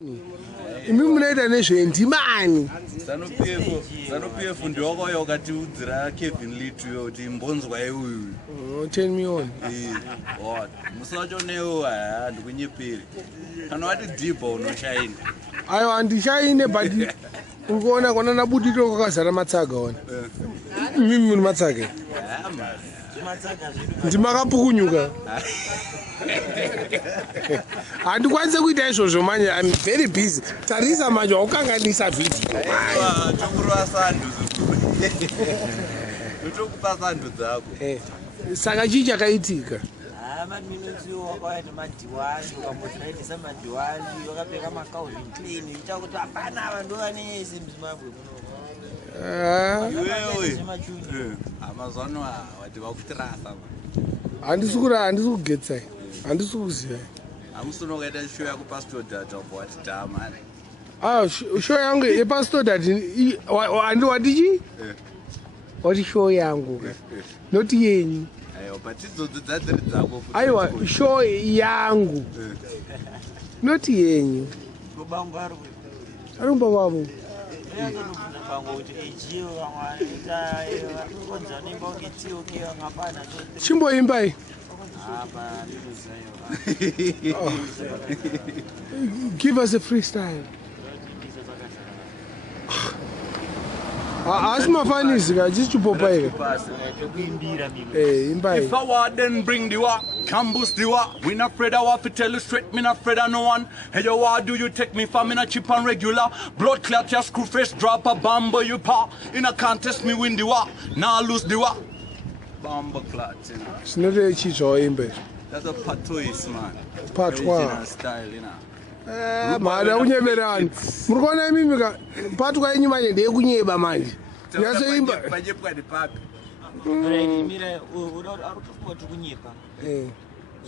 Imi munaita nezvendimani. Zanu-PF ndio wakayo katiudzira Kevin Little kuti mbonzwa uyu. 10 million. Musacho neo ndikunyeperi. Kana wati Dibo unoshaina. Ayo andishaine but ukuona kona nabudiro kwakazara matsaga ona. Mimi muri matsaga. Ndimakapukunyuka. Handikwanise kuita izvozvo manje. I'm very busy. Tarisa manje wakanganisa video. Tokurwa sandu. Utokupa sandu dzako. Saka chii chakaitika? Maminutsi wakaita madhiwani ukambotraitisa madhiwani wakapfeka maCalvin Klein ichita kuti hapana vanhu vane zimbabwe Iwewe. Amazon wati vakutirasa. Handisi kugetsai. Handisi kuziva. Amusono kaita show yako Pastor Data wati tamani. Show yangu yePastor Data watichi? Wati show yangu. Not yenyu. Aiwa show yangu. Not yenyu. Arumba wabo. Chimbo imbai. Give us a freestyle. Asimafanisi just popa here. If I want then bring the war, can boost the war. We not afraid I want to tell you straight, me not afraid of no one. Hey yo, why do you take me for me not cheap and regular? Blood clot your screw face, drop a bomb you pa. In a contest me win the war, now lose the war. Bomb clot, you know. It's not a cheat or imbe. That's a patois man. Patwa. Style, you know. Mada unyeberani. Murikona mimi ka patwa yenyu manje ndekunyeba manje. Yaso imba. Pajepwa di papi. Mira, arutofoti kunyepa.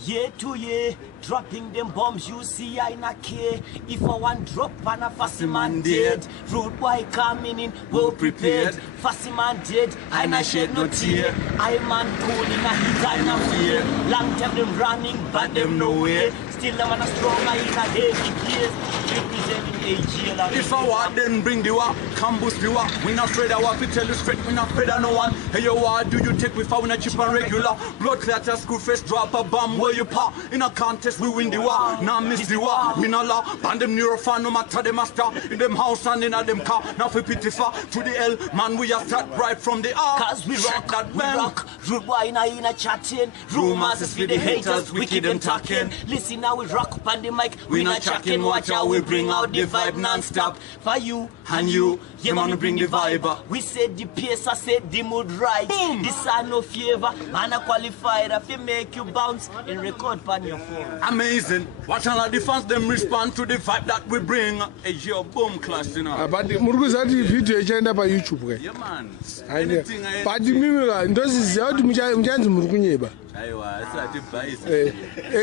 Year to year, dropping them bombs, you see I not care. If I want drop and a fussy man dead, rude boy coming in, well prepared. Fussy man dead, I not shed no tear. I man cool in a heat, I not fear. Long time them running, but them nowhere. Still I'm a strong, I in a heavy gears. Representing AGL. If I want then bring the war, come boost the war. We not afraid I want to tell you straight, we not afraid of no one. Hey yo, why do you take me for when I cheap and regular? Blood clot your school face, drop a bomb. Where you pop in a contest, we win the war. Now miss the war. We not law. Band them neurofan, no matter them master. In them house and in a them car. Now for pity far to the L. Man, we are start right from the R. Cause we rock. Rude boy in a chatting. Rumors is for the haters. We keep them talking. Listen now, we rock up on the mic. We not chatting. Watch how we bring out the vibe non-stop. For you and you. Yeah, man, we bring the vibe. We said the pace, I said the mood right. Boom. This are no favor. Man, I qualified. If you make you bounce and record on your phone. Amazing. Watch how the fans them respond to the vibe that we bring. A your boom class, you know. But murikuzati video ichaenda pa YouTube. Yeah, man. Anything I. But mimi ndoziziva kuti muchanzi muri kunyeba. Aiwa, asati bhaisi.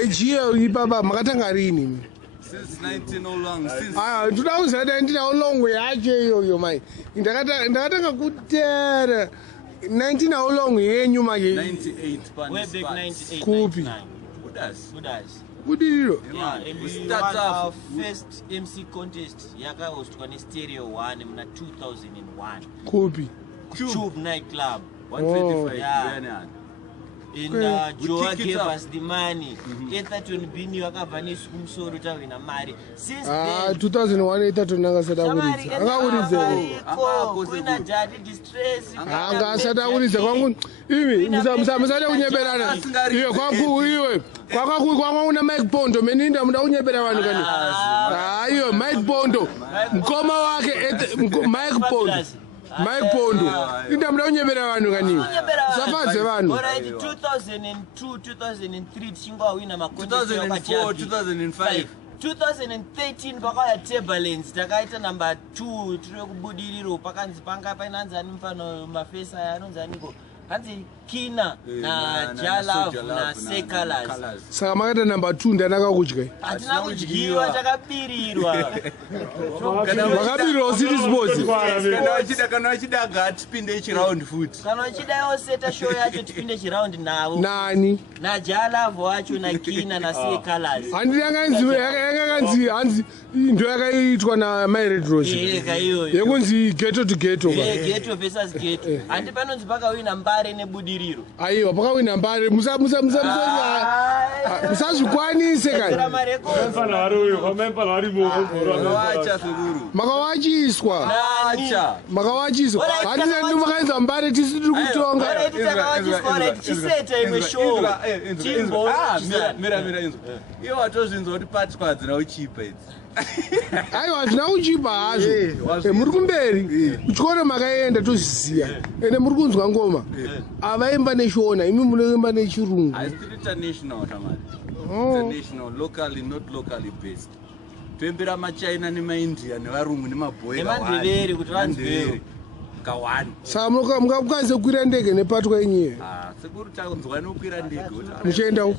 AGL ibaba makatanga rini? Since 19 since. Toda uzada ndina long way aje iyoyo mai. Ndakatanga kutera 19 long yenyu manje. 98 Way back 98. Kupi. Udas. Kudiro. Yeah, and we start won off our first MC contest. Yaka was to Stereo 1 in 2001. Kupi. Tube nightclub. 125. Yeah. And Joa gave us the money. Eta tunbini wakavaniswa kumsoro tawe na mari. Since then 2001 itatonanga sadakuriza. Angaurizeko. Kuna jadi distress. Anga sadakuriza kwangu. Imi msada kunyeberana. Iyo kwangu iwe. Kwangu una Mike Bondo meninda muda kunyebera vanhu kani. Iyo Mike Bondo. Mkoma wake Mike Bondo. Mike Bondo. Inda muda kunyebera vanhu kani. Safadze vanhu. Alright, 2002, 2003 chingwa wina makontest 2004, 2005. 2013 pakaya Timberlands takaita number 2 tiri kubudiriro pakanzi panga painanzani mfano mafesa anonzaniko hanzi Kina na Jalavu na Sekalas. Saka makata number 2 ndanakakudya. Hatina kudyiwa takabirirwa. Vakabirirwa City Sports. Kana wachida ngatipinde chiround futi. Kana wachida yoseta show yacho tipinde chiround navo. Nani? Na Jalavu wacho na Kina na Sekalas. Handi yakanzi ndo yakaitwa na My Red Rose. Yekunzi ghetto to ghetto. Ghetto versus ghetto. Handi panonzi pakawina Mbare nebudiriro. Aiwa pakawina Mbare musazvikwanise kai. Makawachiswa. Makawachiswa. Handisa ndi makainza Mbare tisi tiri kutonga. Chisete imwe show. Mira inzo. Iyo watozvinzwa kuti patwa hadzina uchipa idzi. Aiwa hazvina uchipa hazvo. Muri kumberi uchikora makaenda tozviziya ende muri kunzwa ngoma avaimba neshona imi munoimba nechirungu. International shamari. International, locally not locally based. Toimbira maChina nemaIndia nevarungu nemabhoyi nemandeveri kuti vanzwewo kawani. Saka mukakwanise kukwira ndege nepatwa yenyewe. Sekuri tanzwa nokwira ndege. Muchiendawo.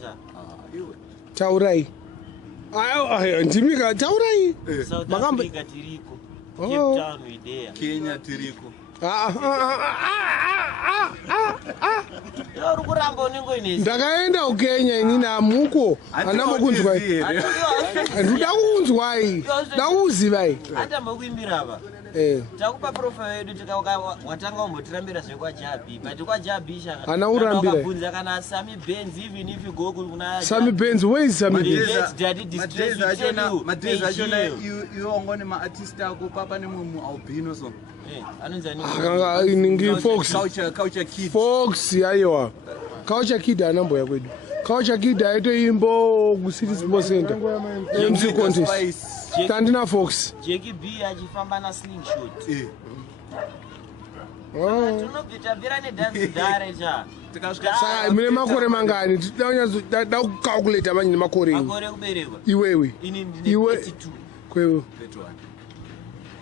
Taurai. Ndimika taurai. South Africa tiriko. Cape Town idea. Kenya tiriko. Uri kuramba unengo inezi. Ndakaenda uKenya inini amuko anambokunzwa. Ndoda kunzwai. Ndakuziva. Atambokuimbira apa. Takupa profile yedu watanga umbotirambira zvekwaJabi. But kwaJabi shanga. Anaurambira. Wakabvunza kana Sami Benz even if you go kuna Sami Benz, where is Sami Benz? Daddy distress Madeza achona iwo ngone maartist ako papa nemumu albino so. Anonza nini? Akanga iningi Fox. Culture Kid. Fox aiwa. Culture Kid anamboya kwedu. Culture Kid aitoimbo ku City Sports Center. MC contest. Tandina Fox. Jackie B achifamba na slingshot. Tunobvita virane dance dare cha. Saka mine makore mangani da kucalculate manje makore. Makore kuberekwa. Iwewe. Iwe 32. Kwewe.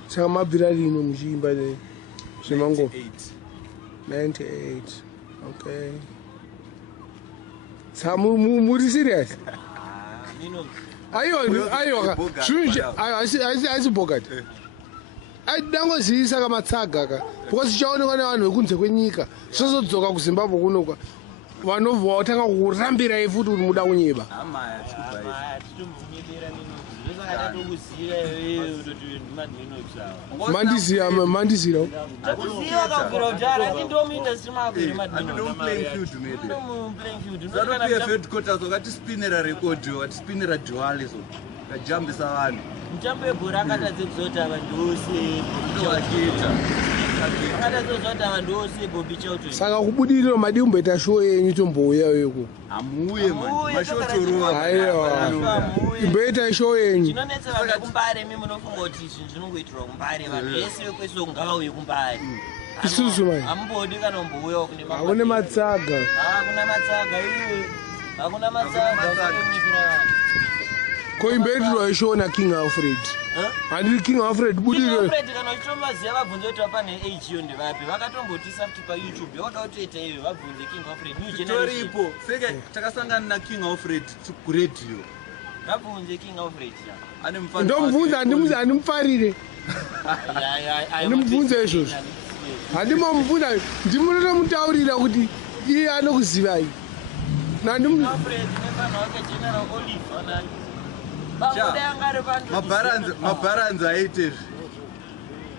Saka mabvira rino muchimba le. Zvemango. 98. Okay. Saka muri serious? Nino. Aiwa. Asi bogart. Dangoziisa kamatsaga ka because chaonekwa nevanhu vekunze kwenyika zvozodzoka kuZimbabwe kunoka vanovhwa watanga kurambira futi kuti muda kunyeba. Mandizira. Kajambisa vanhu. Mutambo webhora akatadze kuzoti ava ndose Bobby Charlton. Saka kubudiriro madi kumboita show yenyu tombouya yeko. Amuye man. Mashotoro. Aiwa. Imboita show yenyu. Chinonetsa vanhu kumbare mimi munofunga kuti izvi zvinongoitirwa kumbare vanhu vese vekwese ngavauye kumbare. Isusu manje. Ambodi kana mbouya kune mabasa. Hakuna matsaga. Hakuna matsaga iwe. Hakuna matsaga. Koimbetirwa show na King Alfred. Handiri King Alfred budiriro. King Alfred kana uchitombaziva vabvunze kuti pane age yo ndevapi vakatombotisa kuti paYouTube yavada kutoita iyo vabvunze King Alfred new generation. Toripo seke takasangana na King Alfred kuredio. Vabvunze King Alfred ya. Ane mfano. Ndomubvunza handimufarire. Handimubvunze izvozvo. Handimubvunza ndimunotomutaurira kuti iye anokuzivai. King Alfred nefano wake General Olive Mabaranza hated.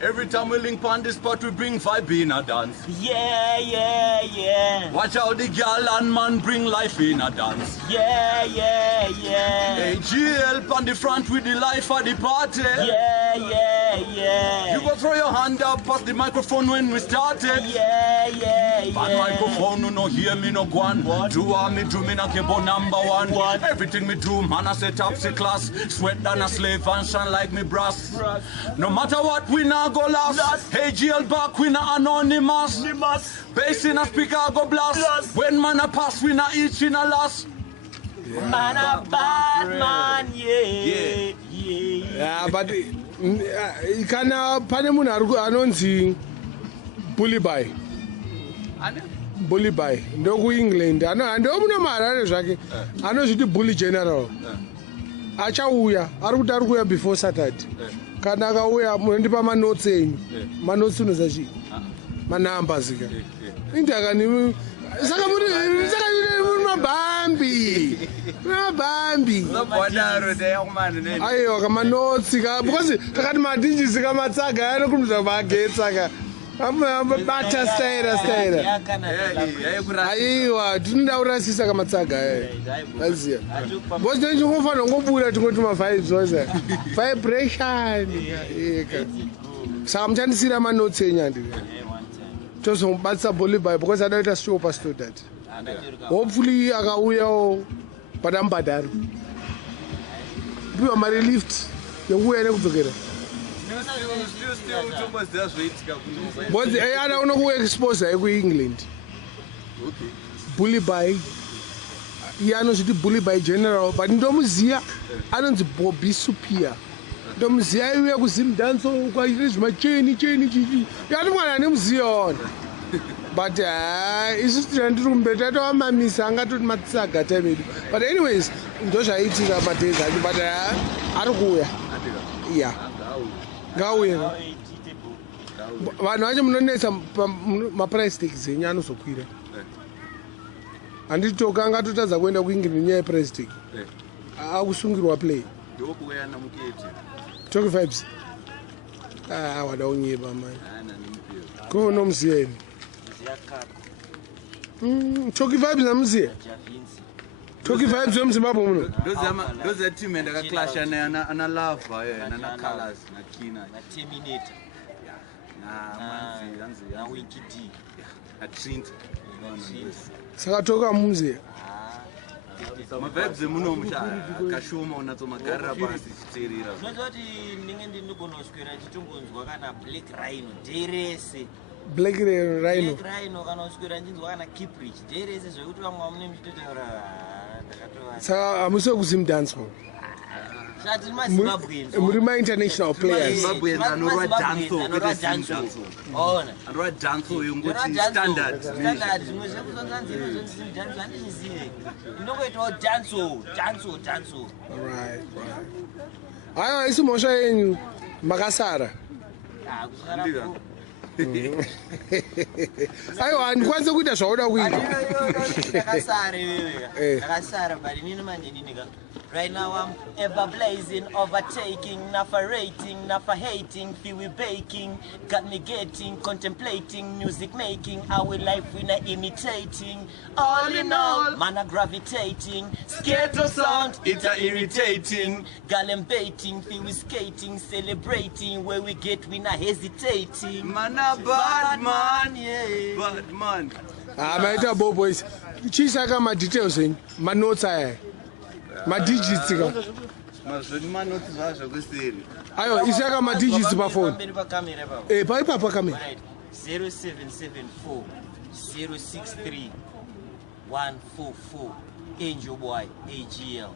Every time we link on this spot, we bring vibe in a dance. Yeah. Watch how the girl and man bring life in a dance. Yeah. AGL on the front with the life of the party. Yeah. You go throw your hand up past the microphone when we started. Yeah. Bad microphone, no hear me, no go on. Do me, no keep on number one. Everything me do, man, I set up the class. Sweat than a slave and shine like me brass. No matter what, we not go last. AGL back, we not anonymous. Bass in a speaker, go blast. When man a pass, we not each in a last. Man a bad man, yeah. Yeah, but kana pane munhu anonzi Bully Boy. bully by ndokuengland ndomuna maharare zvake anozviti bully general achauya ari kuti ari kuuya before saturday kana akauya munondipa manotsi enyu manotsi unoza chii manamba zika indakani saka mabhambi aiwa kamanotsi because takati madinjisi kamatsaga anokumudza magetsa bata staira aiwa tinoda kurasisa kamatsaga aziya because tenchingofana ngobuda tingoti mavibes waza vibration saka muchandisira manotsi enyu andika tozomubatisa bolibai because adaita stopa student hopefully akauyawo padamubhadharo piwa mari lift yekuuya nekudzokera bonzi ada unokuexposa yekuengland bulibai iye anozviti bulibai general but ndomuziya anonzi Bobby Supia ndomuziya iuya kuzimdanso kwaite zvimacheni chichi yati mwana anemuziya ona but isusu tiri kumberi tatavamamisa angatoti matsaga taimedu but anyways ndozvaiitika madhezi acho but ari kuuya ya ngauye vanhu vacho munonetsa maprice tags enyu anozokwira handiti toka angatotadza kuenda kuingiri nenyaya yeprice tag akusungirwa play 25 wada unyeba mai konomuziyeni 25 namuziya 25 wemuzimbabwe muno ndoziya team yandakaklasha analava nanacolors nakina naterminator nawikid natrint saka toka muziya mavibes emunomu kashoma unatsomagarira pasi chiteerera zvinoita kuti ndinge ndinogonoswera chitongonzwa kana black rhino derese black rhino kana uswera ndinzwa kana kiprich derese zvekuti vamwe vamune muchitotaura saka hamusi wekuzimdancehall muri ma-international players anorwa danso yongoti standard zvimwe zvekuzonzanzinozive inongoitawo danso haiwa isi mhosva yenyu makasara aiwa handikwanise kuita zvauda kuita ndakasara but inini manje ndinika right now I'm ever blazing, overtaking, never rating, never hating, feel we baking, got me getting, contemplating, music making, our life winner imitating, all in all, man are gravitating, scared to sound, it's a irritating, galem baiting, feel we skating, celebrating, where we get we not hesitating, man a bad man, yeah, bad man. maita bo boys chisaka madetails enyu manotsi aya madigits ka mazvoni manotsi zvazvokuseri aiwa isaka madigits pafoni paipapa kamera 0774 063 144 Angel Boy AGL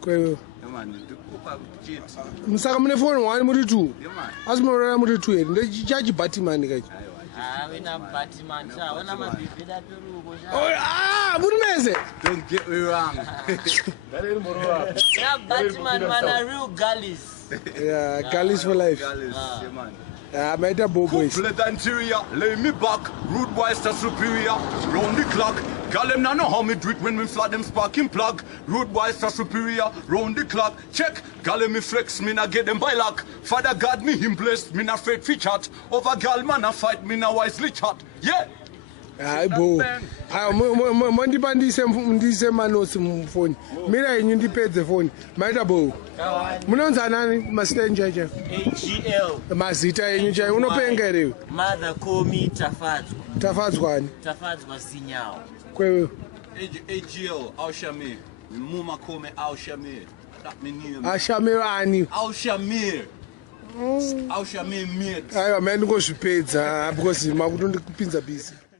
kwewe yamani ndikupa cheti musaka mune phone 1 muri 2 asi munorara muri 2 here ndechachi batimani kachi wena Batman cha wena mabhibheda peruko muri mese don't get me wrong yeah Batman man a real galleys yeah galleys for life maita bo boys play the interior lay me back rude boys to superior round the clock call them now know how me do it when me flat them sparking plug rude boys to superior round the clock check call them me flex me na get them by luck father god me him blessed me na faith fi chat over gal man a fight me na wisely chat yeah hayi bo mondipa ndise manotsi mufoni mira yenyu ndipedze foni maita bo munonzanani masita enyu chaicha AGL mazita yenyu chai unopenga here mother call me tafadzwani tafadzwa sinyawo kwewe AGL Aushamir Muma Kome Aushamir that me name Aushamir ani Aushamir Aushamir mate aiwa mandingozvipedza because makutondikupinza bisi